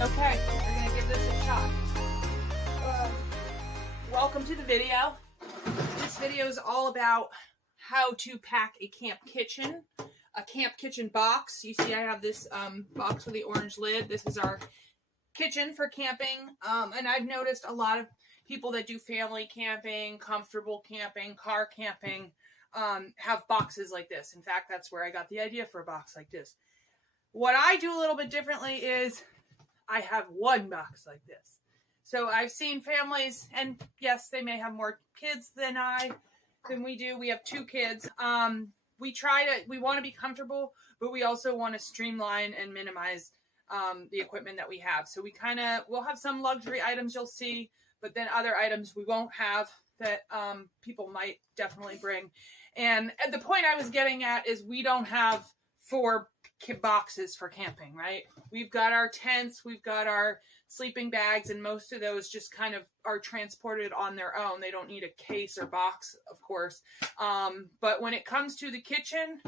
Okay, we're gonna give this a shot. Welcome to the video. This video is all about how to pack a camp kitchen box. You see I have this box with the orange lid. This is our kitchen for camping, and I've noticed a lot of people that do family camping, comfortable camping, car camping, have boxes like this. In fact, that's where I got the idea for a box like this. What I do a little bit differently is I have one box like this. So I've seen families, and yes, they may have more kids than we do. We have 2 kids. We want to be comfortable, but we also want to streamline and minimize the equipment that we have. So we'll have some luxury items you'll see, but then other items we won't have that people might definitely bring. And the point I was getting at is we don't have 4 boxes for camping, right? We've got our tents, we've got our sleeping bags, and most of those just kind of are transported on their own. They don't need a case or box, of course. But when it comes to the kitchen,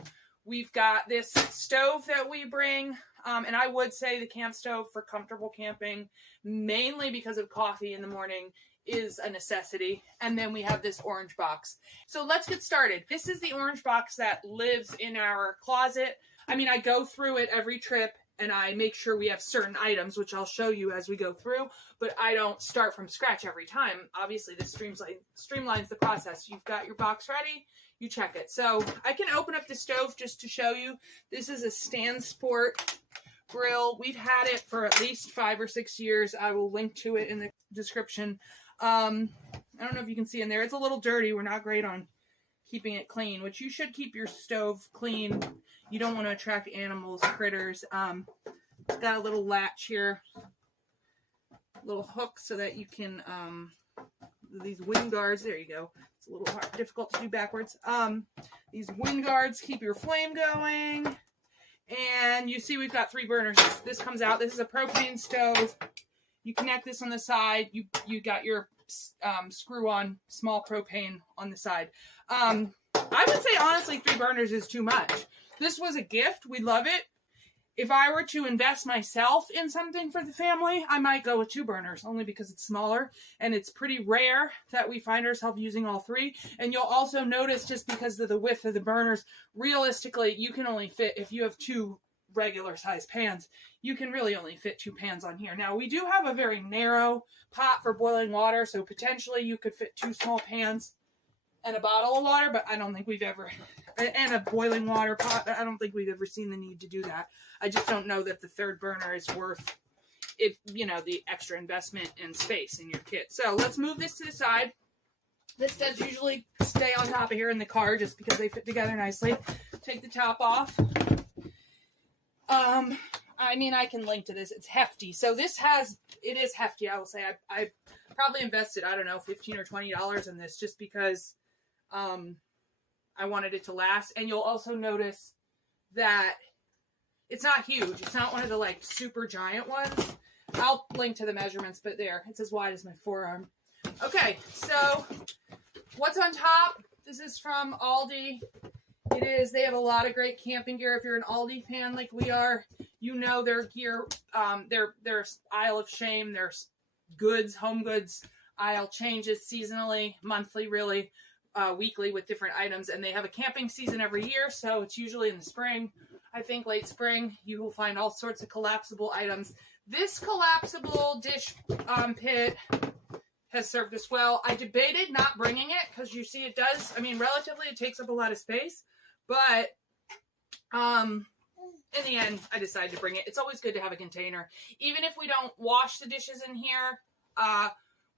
we've got this stove that we bring. And I would say the camp stove for comfortable camping, mainly because of coffee in the morning, is a necessity. And then we have this orange box. So let's get started. This is the orange box that lives in our closet. I mean, I go through it every trip and I make sure we have certain items, which I'll show you as we go through, but I don't start from scratch every time. Obviously, this streamlines the process. You've got your box ready, you check it. So I can open up the stove just to show you. This is a StanSport grill. We've had it for at least 5 or 6 years. I will link to it in the description. I don't know if you can see in there. It's a little dirty. We're not great on keeping it clean, which you should keep your stove clean. You don't want to attract animals, critters. It's got a little latch here, little hook so that you can, these wind guards, there you go. It's a little difficult to do backwards. These wind guards keep your flame going. And you see we've got 3 burners. This comes out. This is a propane stove. You connect this on the side. You got your screw-on small propane on the side. I would say, honestly, 3 burners is too much. This was a gift. We love it. If I were to invest myself in something for the family, I might go with 2 burners, only because it's smaller, and it's pretty rare that we find ourselves using all 3. And you'll also notice, just because of the width of the burners, realistically, you can only fit, if you have 2 regular size pans, you can really only fit 2 pans on here. Now, we do have a very narrow pot for boiling water, so potentially you could fit 2 small pans and a bottle of water, but I don't think we've ever, and a boiling water pot, I don't think we've ever seen the need to do that. I just don't know that the 3rd burner is worth, the extra investment and space in your kit. So let's move this to the side. This does usually stay on top of here in the car just because they fit together nicely. Take the top off. I mean, I can link to this. It's hefty. So it is hefty, I will say. I probably invested, I don't know, $15 or $20 in this just because I wanted it to last. And you'll also notice that it's not huge. It's not one of the super giant ones. I'll link to the measurements, but there, it's as wide as my forearm. Okay, so what's on top? This is from Aldi. They have a lot of great camping gear. If you're an Aldi fan like we are, you know their gear, their aisle of shame, their goods, home goods aisle changes seasonally, monthly, really, weekly with different items. And they have a camping season every year, so it's usually in the spring. I think late spring, you will find all sorts of collapsible items. This collapsible dish pit has served us well. I debated not bringing it because you see it does, relatively it takes up a lot of space. But in the end, I decided to bring it. It's always good to have a container. Even if we don't wash the dishes in here,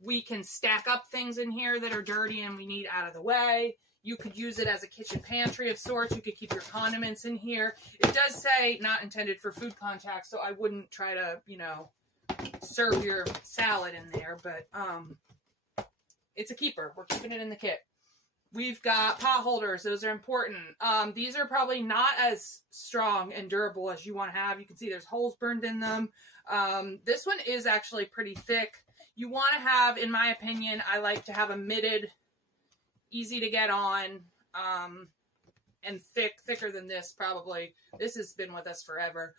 we can stack up things in here that are dirty and we need out of the way. You could use it as a kitchen pantry of sorts. You could keep your condiments in here. It does say not intended for food contact, so I wouldn't try to, serve your salad in there. But it's a keeper. We're keeping it in the kit. We've got pot holders. Those are important. These are probably not as strong and durable as you want to have. You can see there's holes burned in them. This one is actually pretty thick. You want to have, in my opinion, I like to have a mitted, easy to get on, and thicker than this probably. This has been with us forever.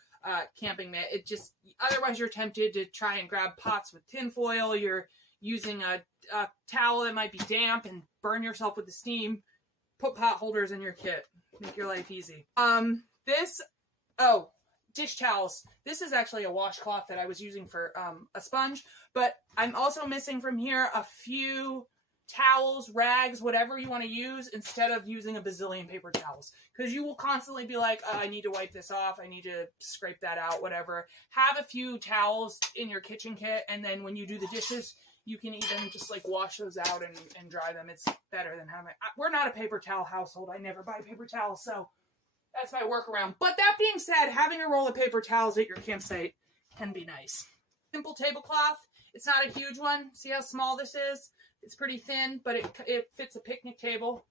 camping mitt. It just, otherwise you're tempted to try and grab pots with tin foil. You're using a towel that might be damp and burn yourself with the steam. Put pot holders in your kit. Make your life easy. Dish towels. This is actually a washcloth that I was using for a sponge, but I'm also missing from here a few towels, rags, whatever you want to use, instead of using a bazillion paper towels. Because you will constantly be like, I need to wipe this off, I need to scrape that out, whatever. Have a few towels in your kitchen kit, and then when you do the dishes, you can even just like wash those out and dry them. It's better than having... We're not a paper towel household. I never buy paper towels, so that's my workaround. But that being said, having a roll of paper towels at your campsite can be nice. Simple tablecloth. It's not a huge one. See how small this is? It's pretty thin, but it fits a picnic table.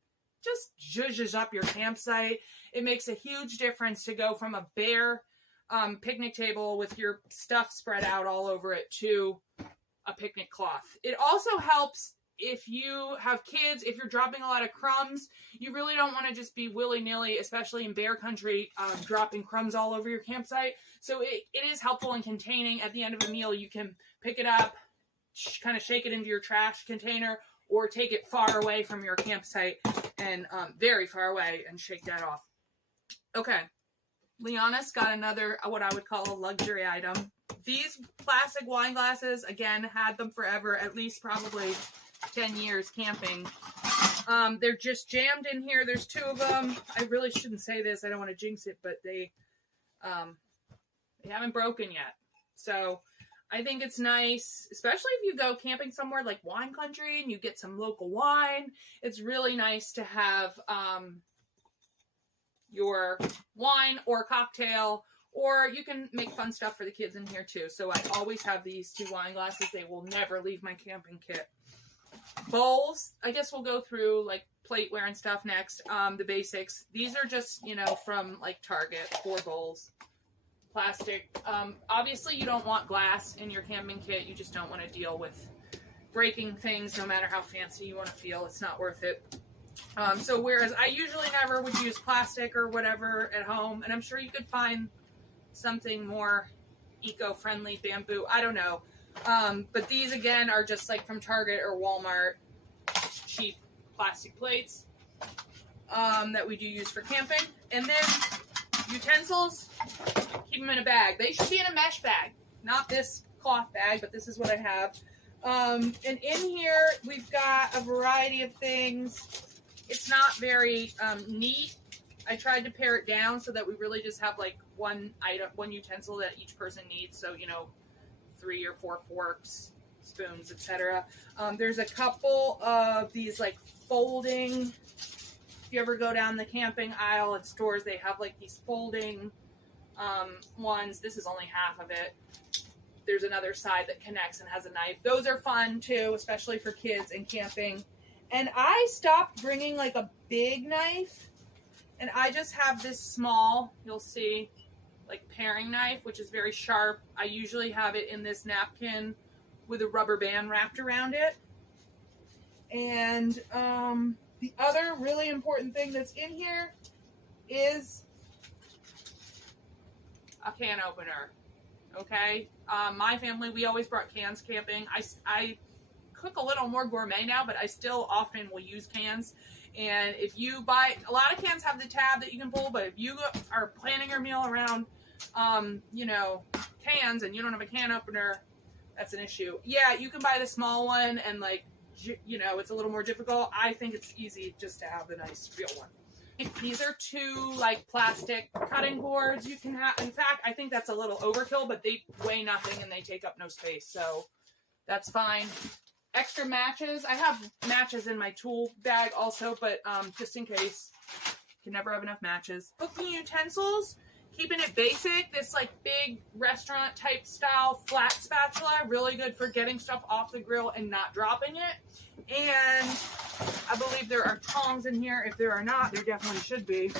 Just zhuzhes up your campsite. It makes a huge difference to go from a bare picnic table with your stuff spread out all over it to a picnic cloth. It also helps if you have kids, if you're dropping a lot of crumbs. You really don't want to just be willy-nilly, especially in bear country, dropping crumbs all over your campsite. So it is helpful in containing. At the end of a meal, you can pick it up, kind of shake it into your trash container, or take it far away from your campsite and very far away and shake that off. Okay, Liana's got another, what I would call a luxury item. These plastic wine glasses, again, had them forever, at least probably 10 years camping. They're just jammed in here. There's two of them. I really shouldn't say this. I don't want to jinx it, but they haven't broken yet. So I think it's nice, especially if you go camping somewhere like wine country and you get some local wine. It's really nice to have your wine or cocktail, or you can make fun stuff for the kids in here too. So I always have these two wine glasses. They will never leave my camping kit. Bowls, I guess we'll go through like Plateware and stuff next. The basics. These are just, you know, from like Target, 4 bowls. Plastic. Obviously you don't want glass in your camping kit. You just don't want to deal with breaking things no matter how fancy you want to feel. It's not worth it. So whereas I usually never would use plastic or whatever at home, and I'm sure you could find something more eco-friendly, bamboo, I don't know. But these again are just like from Target or Walmart, cheap plastic plates that we do use for camping. And then utensils, keep them in a bag. They should be in a mesh bag, not this cloth bag, but this is what I have. And in here we've got a variety of things. It's not very neat. I tried to pare it down so that we really just have like one item, one utensil that each person needs. So, you know, 3 or 4 forks, spoons, etc. There's a couple of these like folding, if you ever go down the camping aisle at stores, they have like these folding ones. This is only half of it. There's another side that connects and has a knife. Those are fun too, especially for kids and camping. And I stopped bringing like a big knife, and I just have this small, you'll see, like paring knife, which is very sharp. I usually have it in this napkin with a rubber band wrapped around it. And the other really important thing that's in here is a can opener. Okay? My family, we always brought cans camping. I cook a little more gourmet now, but I still often will use cans. And if you buy, a lot of cans have the tab that you can pull, but if you are planning your meal around, you know, cans and you don't have a can opener, that's an issue. Yeah, you can buy the small one and like, you know, it's a little more difficult. I think it's easy just to have the nice real one. These are 2 like plastic cutting boards you can have. In fact, I think that's a little overkill, but they weigh nothing and they take up no space. So that's fine. Extra matches. I have matches in my tool bag also, but just in case. You can never have enough matches. Cooking utensils. Keeping it basic. This like big restaurant type style flat spatula. Really good for getting stuff off the grill and not dropping it. And I believe there are tongs in here. If there are not, there definitely should be.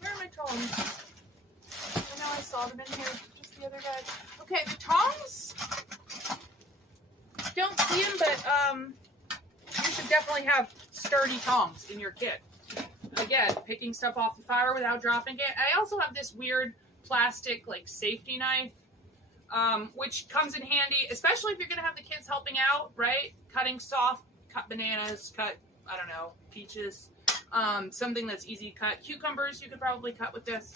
Where are my tongs? I know I saw them in here just the other day. Okay, the tongs. Don't see them, but you should definitely have sturdy tongs in your kit. Again, picking stuff off the fire without dropping it. I also have this weird plastic like safety knife, which comes in handy, especially if you're going to have the kids helping out, right? Cutting soft, cut bananas, cut, I don't know, peaches, something that's easy to cut. Cucumbers you could probably cut with this.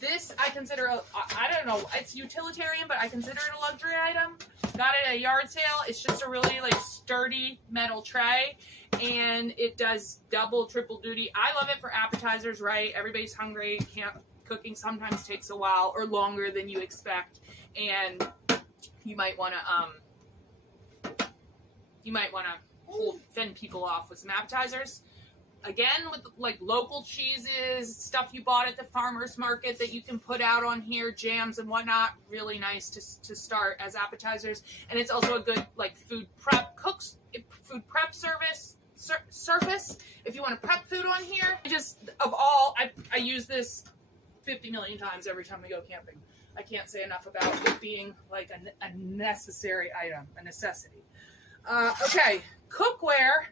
This I consider, I don't know, it's utilitarian, but I consider it a luxury item. Got it at a yard sale. It's just a really like sturdy metal tray, and it does double, triple duty. I love it for appetizers, right? Everybody's hungry. Cooking sometimes takes a while or longer than you expect, and you might want to fend people off with some appetizers. Again, with like local cheeses, stuff you bought at the farmer's market that you can put out on here, jams and whatnot, really nice to start as appetizers. And it's also a good like food prep surface if you want to prep food on here. I use this 50 million times every time we go camping. I can't say enough about it being like a necessary item, a necessity. Okay, cookware.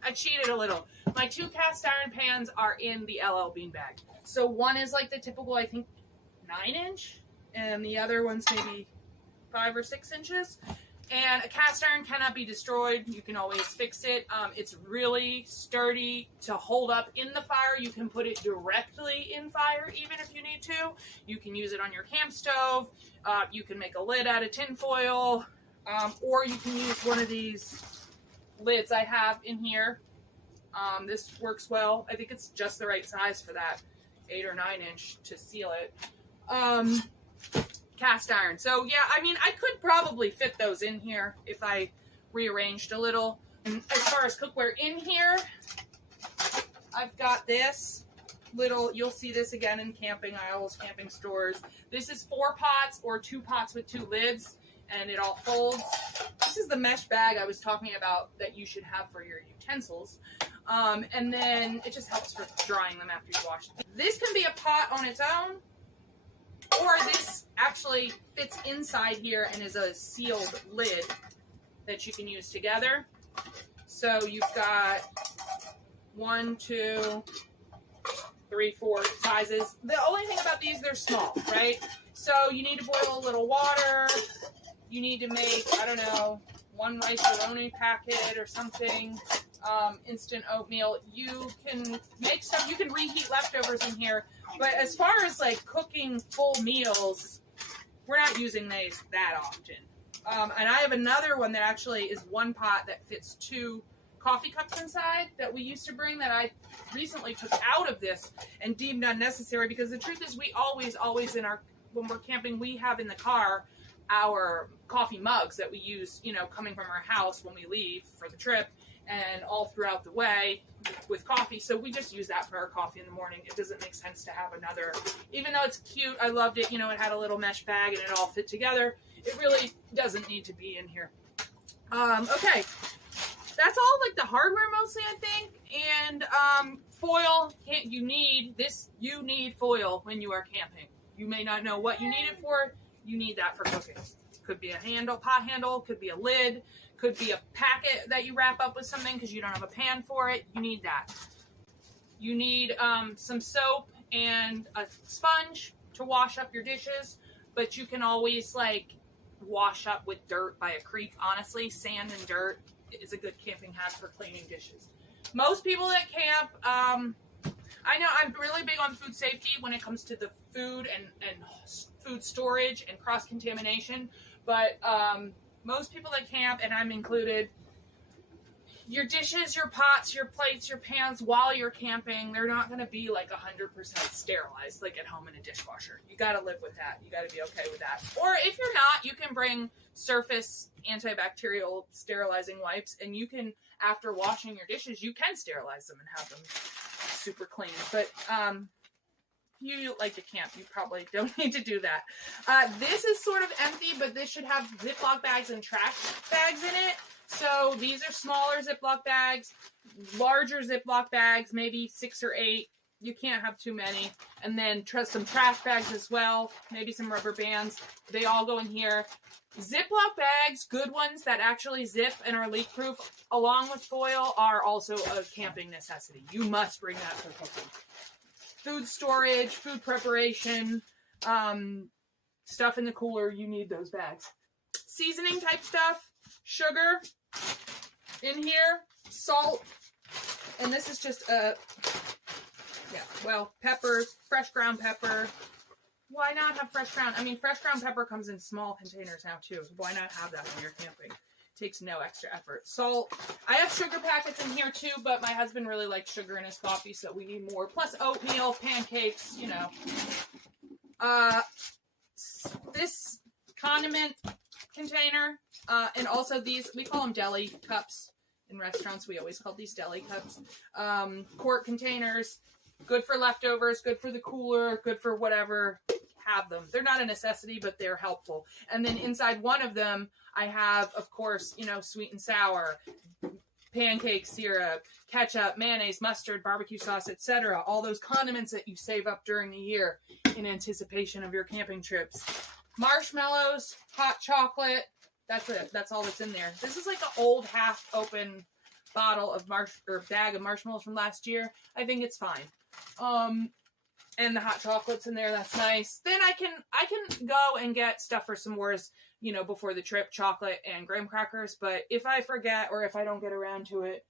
I cheated a little. My 2 cast iron pans are in the LL beanbag. So one is like the typical, I think, 9-inch, and the other one's maybe 5 or 6 inches. And a cast iron cannot be destroyed. You can always fix it. It's really sturdy to hold up in the fire. You can put it directly in fire even if you need to. You can use it on your camp stove. You can make a lid out of tin foil. Or you can use one of these lids I have in here. This works well. I think it's just the right size for that 8 or 9 inch to seal it. Cast iron. So yeah, I mean, I could probably fit those in here if I rearranged a little. And as far as cookware in here, I've got this little, you'll see this again in camping aisles, camping stores. This is 4 pots or 2 pots with 2 lids, and it all folds. This is the mesh bag I was talking about that you should have for your utensils. And then it just helps for drying them after you wash them. This can be a pot on its own, or this actually fits inside here and is a sealed lid that you can use together. So you've got 1, 2, 3, 4 sizes. The only thing about these, they're small, right? So you need to boil a little water. You need to make, I don't know, 1 rice bologna packet or something. Instant oatmeal. You can make stuff. You can reheat leftovers in here. But as far as like cooking full meals, we're not using these that often. And I have another one that actually is 1 pot that fits 2 coffee cups inside that we used to bring that I recently took out of this and deemed unnecessary, because the truth is we always when we're camping, we have in the car our coffee mugs that we use, you know, coming from our house when we leave for the trip and all throughout the way with coffee. So we just use that for our coffee in the morning. It doesn't make sense to have another, even though it's cute. I loved it. You know, it had a little mesh bag and it all fit together. It really doesn't need to be in here. Okay. That's all like the hardware mostly, I think. And foil, you need foil when you are camping. You may not know what you need it for. You need that for cooking. Could be a handle, pot handle, could be a lid, could be a packet that you wrap up with something because you don't have a pan for it. You need that. You need some soap and a sponge to wash up your dishes, but you can always like wash up with dirt by a creek. Honestly, sand and dirt is a good camping hat for cleaning dishes. Most people that camp, I know I'm really big on food safety when it comes to the food and food storage and cross-contamination, but most people that camp, and I'm included, your dishes, your pots, your plates, your pans while you're camping, they're not going to be like 100% sterilized like at home in a dishwasher. You got to live with that. You got to be okay with that. Or if you're not, you can bring surface antibacterial sterilizing wipes, and you can, after washing your dishes, you can sterilize them and have them super clean. But you like to camp, you probably don't need to do that. This is sort of empty, but this should have Ziploc bags and trash bags in it. So these are smaller Ziploc bags, larger Ziploc bags, maybe 6 or 8. You can't have too many. And then some trash bags as well, maybe some rubber bands. They all go in here. Ziploc bags, good ones that actually zip and are leak proof, along with foil, are also a camping necessity. You must bring that for cooking. food storage, food preparation, stuff in the cooler, you need those bags. Seasoning type stuff, sugar in here, salt, and this is just peppers, fresh ground pepper. Why not have fresh ground? I mean, fresh ground pepper comes in small containers now too, so why not have that when you're camping? Takes no extra effort. Salt. I have sugar packets in here too, but my husband really likes sugar in his coffee, so we need more. Plus oatmeal, pancakes, you know. This condiment container, and also these, we call them deli cups. In restaurants, we always call these deli cups. Quart containers, good for leftovers, good for the cooler, good for whatever. Have them. They're not a necessity, but they're helpful. And then inside one of them, I have, of course, you know, sweet and sour, pancake syrup, ketchup, mayonnaise, mustard, barbecue sauce, etc. All those condiments that you save up during the year in anticipation of your camping trips. Marshmallows, hot chocolate. That's it. That's all that's in there. This is like an old half-open bottle of bag of marshmallows from last year. I think it's fine. And the hot chocolate's in there. That's nice. Then I can go and get stuff for s'mores, you know, before the trip, chocolate and graham crackers. But if I forget or if I don't get around to it,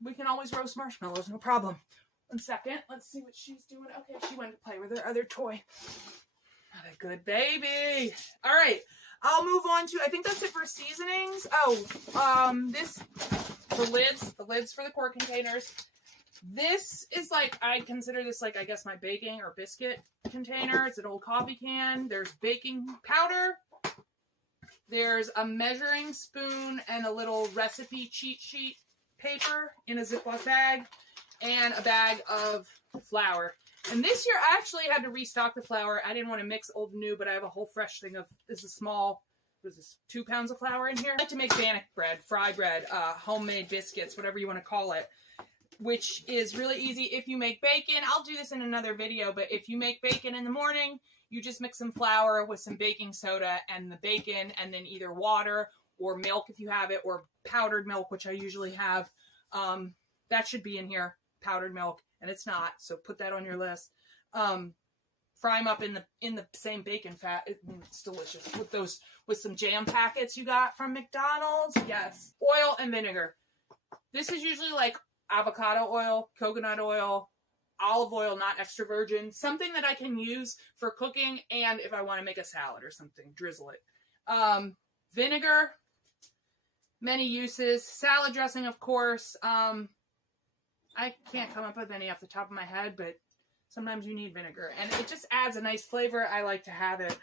we can always roast marshmallows. No problem. 1 second. Let's see what she's doing. Okay, she went to play with her other toy. What a good baby. All right. I'll move on to, I think that's it for seasonings. The lids for the quart containers. This is like, I consider this like, I guess, my baking or biscuit container. It's an old coffee can. There's baking powder. There's a measuring spoon and a little recipe cheat sheet paper in a Ziploc bag, and a bag of flour. And this year I actually had to restock the flour. I didn't want to mix old and new, but I have a whole fresh thing of, this is small, what is this, 2 pounds of flour in here. I like to make bannock bread, fry bread, homemade biscuits, whatever you want to call it, which is really easy if you make bacon. I'll do this in another video, but if you make bacon in the morning, you just mix some flour with some baking soda and the bacon, and then either water or milk if you have it, or powdered milk, which I usually have. That should be in here, powdered milk, and it's not, so put that on your list. Fry them up in the same bacon fat. It's delicious with some jam packets you got from McDonald's. Yes. Oil and vinegar. This is usually like avocado oil, coconut oil, olive oil, not extra virgin. Something that I can use for cooking, and if I want to make a salad or something, drizzle it. Vinegar, many uses. Salad dressing, of course. I can't come up with any off the top of my head, but sometimes you need vinegar, and it just adds a nice flavor. I like to have it,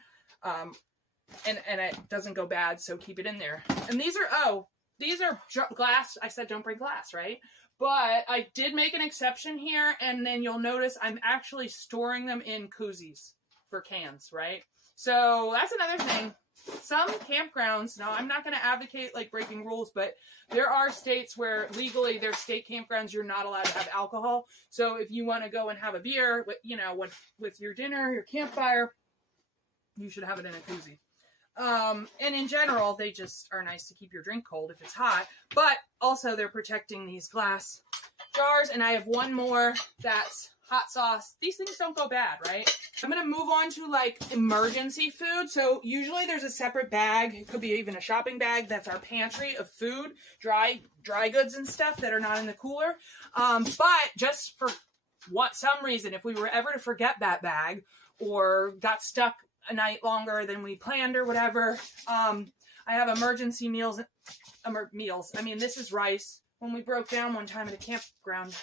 and it doesn't go bad, so keep it in there. And these are glass. I said don't bring glass, right? But I did make an exception here, and then you'll notice I'm actually storing them in koozies for cans, right? So that's another thing. Some campgrounds, now I'm not going to advocate like breaking rules, but there are states where legally they're state campgrounds, you're not allowed to have alcohol. So if you want to go and have a beer, with your dinner, your campfire, you should have it in a koozie. And in general, they just are nice to keep your drink cold if it's hot, but also they're protecting these glass jars. And I have one more that's hot sauce. These things don't go bad, right? I'm going to move on to like emergency food. So usually there's a separate bag. It could be even a shopping bag. That's our pantry of food, dry goods and stuff that are not in the cooler. But just for some reason, if we were ever to forget that bag or got stuck a night longer than we planned or whatever, I have emergency meals. I mean, this is rice when we broke down one time at a campground.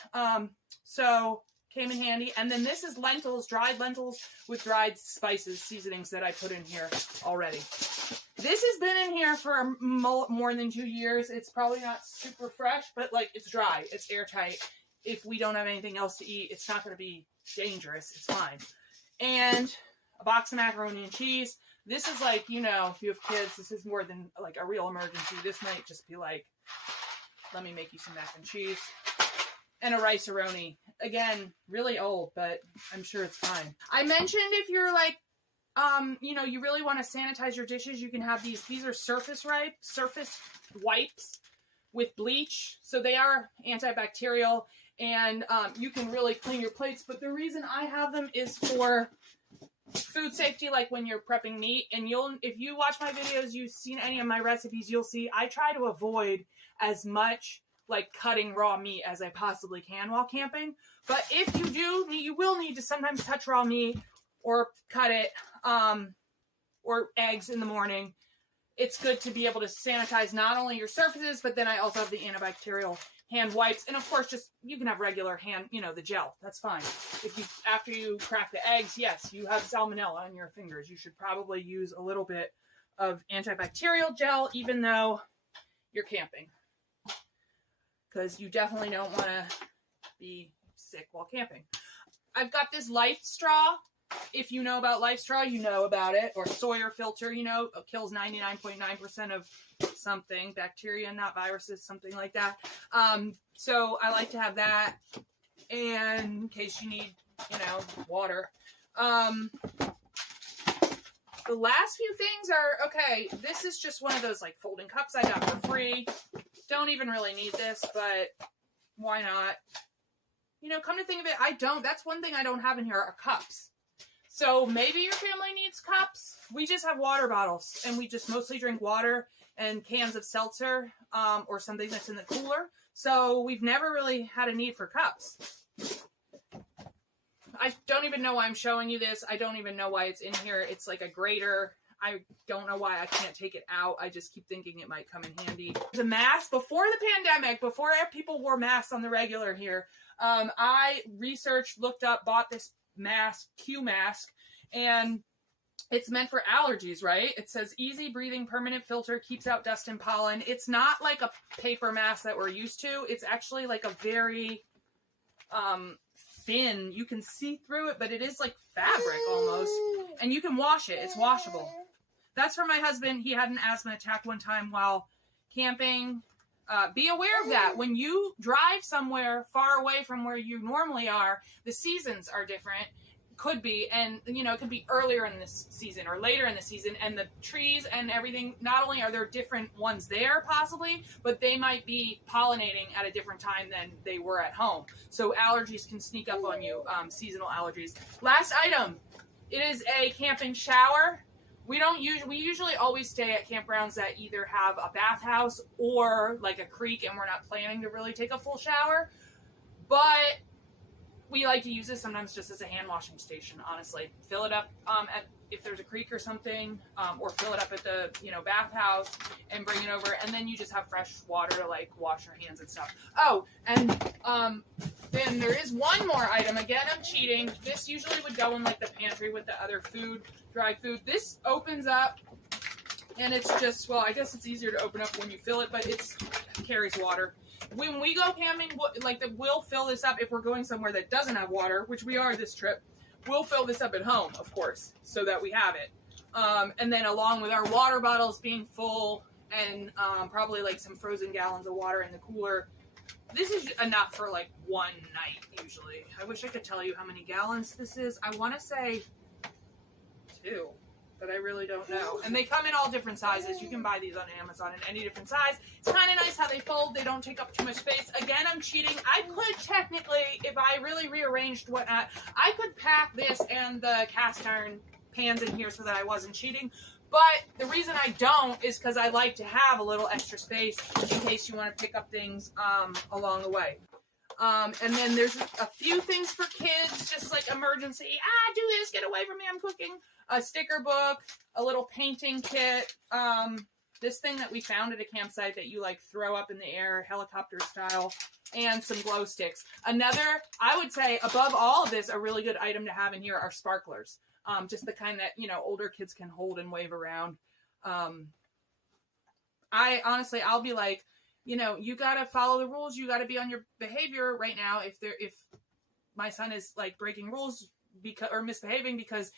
So came in handy. And then this is lentils, dried lentils with dried spices, seasonings that I put in here already. This has been in here for more than 2 years. It's probably not super fresh, but like it's dry, it's airtight. If we don't have anything else to eat, it's not going to be dangerous. It's fine. And a box of macaroni and cheese. This is like, if you have kids, this is more than like a real emergency. This might just be like, let me make you some mac and cheese. And a rice-a-roni. Again, really old, but I'm sure it's fine. I mentioned if you're like, you really want to sanitize your dishes, you can have these. These are surface wipes with bleach. So they are antibacterial, and you can really clean your plates. But the reason I have them is for food safety, like when you're prepping meat. And if you watch my videos, you've seen any of my recipes, you'll see I try to avoid as much like cutting raw meat as I possibly can while camping. But if you do, you will need to sometimes touch raw meat or cut it, or eggs in the morning. It's good to be able to sanitize not only your surfaces, but then I also have the antibacterial hand wipes. And of course, just, you can have regular hand, the gel. That's fine. After you crack the eggs, yes, you have salmonella on your fingers. You should probably use a little bit of antibacterial gel, even though you're camping, because you definitely don't want to be sick while camping. I've got this Life straw. If you know about Life straw, you know about it. Or Sawyer filter, it kills 99.9% of something, bacteria, not viruses, something like that. So I like to have that, and in case you need, water. The last few things are, okay, this is just one of those like folding cups I got for free. Don't even really need this, but why not? Come to think of it, that's one thing I don't have in here are cups. So maybe your family needs cups. We just have water bottles, and we just mostly drink water and cans of seltzer, or something that's in the cooler. So we've never really had a need for cups. I don't even know why I'm showing you this. I don't even know why it's in here. It's like a grater. I don't know why I can't take it out. I just keep thinking it might come in handy. The mask, before the pandemic, before people wore masks on the regular here, I researched, looked up, bought this mask, Q mask, and it's meant for allergies, right? It says easy breathing, permanent filter, keeps out dust and pollen. It's not like a paper mask that we're used to. It's actually like a very thin, you can see through it, but it is like fabric almost, and you can wash it. It's washable. That's for my husband. He had an asthma attack one time while camping. Be aware of that. When you drive somewhere far away from where you normally are, the seasons are different. Could be, and it could be earlier in this season or later in the season, and the trees and everything, not only are there different ones there possibly, but they might be pollinating at a different time than they were at home. So allergies can sneak up on you, seasonal allergies. Last item, it is a camping shower. We usually always stay at campgrounds that either have a bathhouse or like a creek, and we're not planning to really take a full shower, but we like to use this sometimes just as a hand washing station, honestly. Fill it up if there's a creek or something, or fill it up at the bathhouse and bring it over, and then you just have fresh water to like wash your hands and stuff. Oh, and then there is one more item. Again, I'm cheating. This usually would go in like the pantry with the other food, dry food. This opens up, and it's just, well, I guess it's easier to open up when you fill it, but it carries water. When we go camping, we'll fill this up if we're going somewhere that doesn't have water, which we are this trip. We'll fill this up at home, of course, so that we have it. And then along with our water bottles being full, and probably like some frozen gallons of water in the cooler. This is enough for like one night usually. I wish I could tell you how many gallons this is. I want to say 2. But I really don't know. And they come in all different sizes. You can buy these on Amazon in any different size. It's kind of nice how they fold. They don't take up too much space. Again, I'm cheating. I could technically, if I really rearranged whatnot, I could pack this and the cast iron pans in here so that I wasn't cheating. But the reason I don't is because I like to have a little extra space in case you want to pick up things along the way. And then there's a few things for kids, just like emergency. Do this, get away from me, I'm cooking. A sticker book, a little painting kit, this thing that we found at a campsite that you like throw up in the air, helicopter style, and some glow sticks. Another, I would say, above all of this, a really good item to have in here are sparklers. Just the kind that, older kids can hold and wave around. I'll be like, you gotta follow the rules. You gotta be on your behavior right now. If my son is like breaking rules or misbehaving because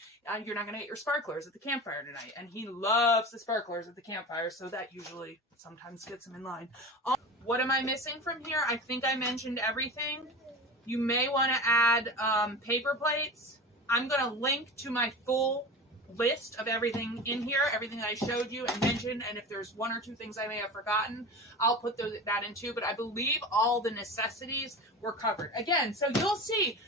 you're not gonna get your sparklers at the campfire tonight, and he loves the sparklers at the campfire, so that usually sometimes gets him in line. What am I missing from here? I think I mentioned everything. You may want to add paper plates. I'm gonna link to my full list of everything in here, everything that I showed you and mentioned, and if there's one or two things I may have forgotten, I'll put that in too, but I believe all the necessities were covered. Again, so you'll see,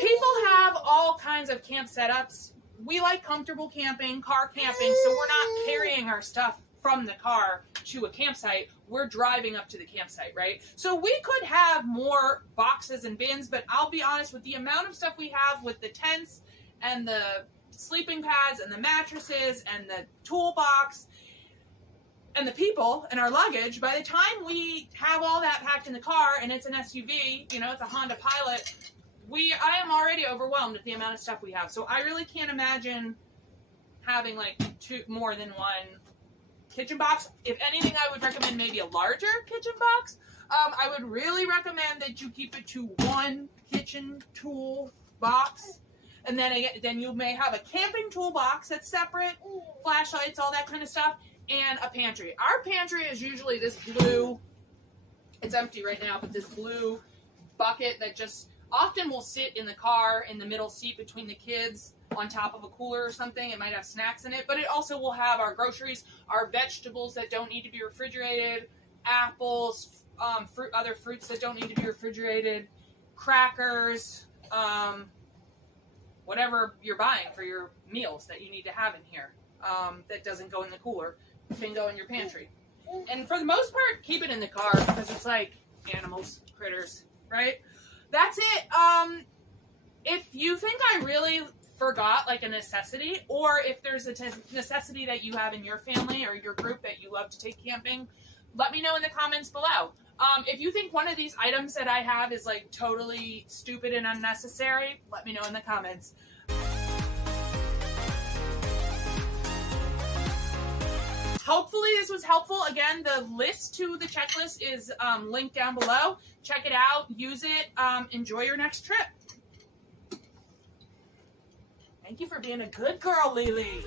people have all kinds of camp setups. We like comfortable camping, car camping, so we're not carrying our stuff from the car to a campsite. We're driving up to the campsite, right? So we could have more boxes and bins, but I'll be honest, with the amount of stuff we have with the tents and the sleeping pads and the mattresses and the toolbox and the people and our luggage, by the time we have all that packed in the car and it's an SUV, you know, it's a Honda Pilot, I am already overwhelmed at the amount of stuff we have. So I really can't imagine having like more than one kitchen box. If anything, I would recommend maybe a larger kitchen box. I would really recommend that you keep it to one kitchen tool box. And then you may have a camping toolbox that's separate, flashlights, all that kind of stuff, and a pantry. Our pantry is usually this blue, it's empty right now, but this blue bucket that just often will sit in the car in the middle seat between the kids on top of a cooler or something. It might have snacks in it, but it also will have our groceries, our vegetables that don't need to be refrigerated, apples, other fruits that don't need to be refrigerated, crackers, whatever you're buying for your meals that you need to have in here that doesn't go in the cooler can go in your pantry. And for the most part, keep it in the car because it's like animals, critters, right? That's it. If you think I really forgot like a necessity, or if there's a necessity that you have in your family or your group that you love to take camping, let me know in the comments below. If you think one of these items that I have is like totally stupid and unnecessary, let me know in the comments. Hopefully this was helpful. Again, the list to the checklist is linked down below. Check it out, use it, enjoy your next trip. Thank you for being a good girl, Lily.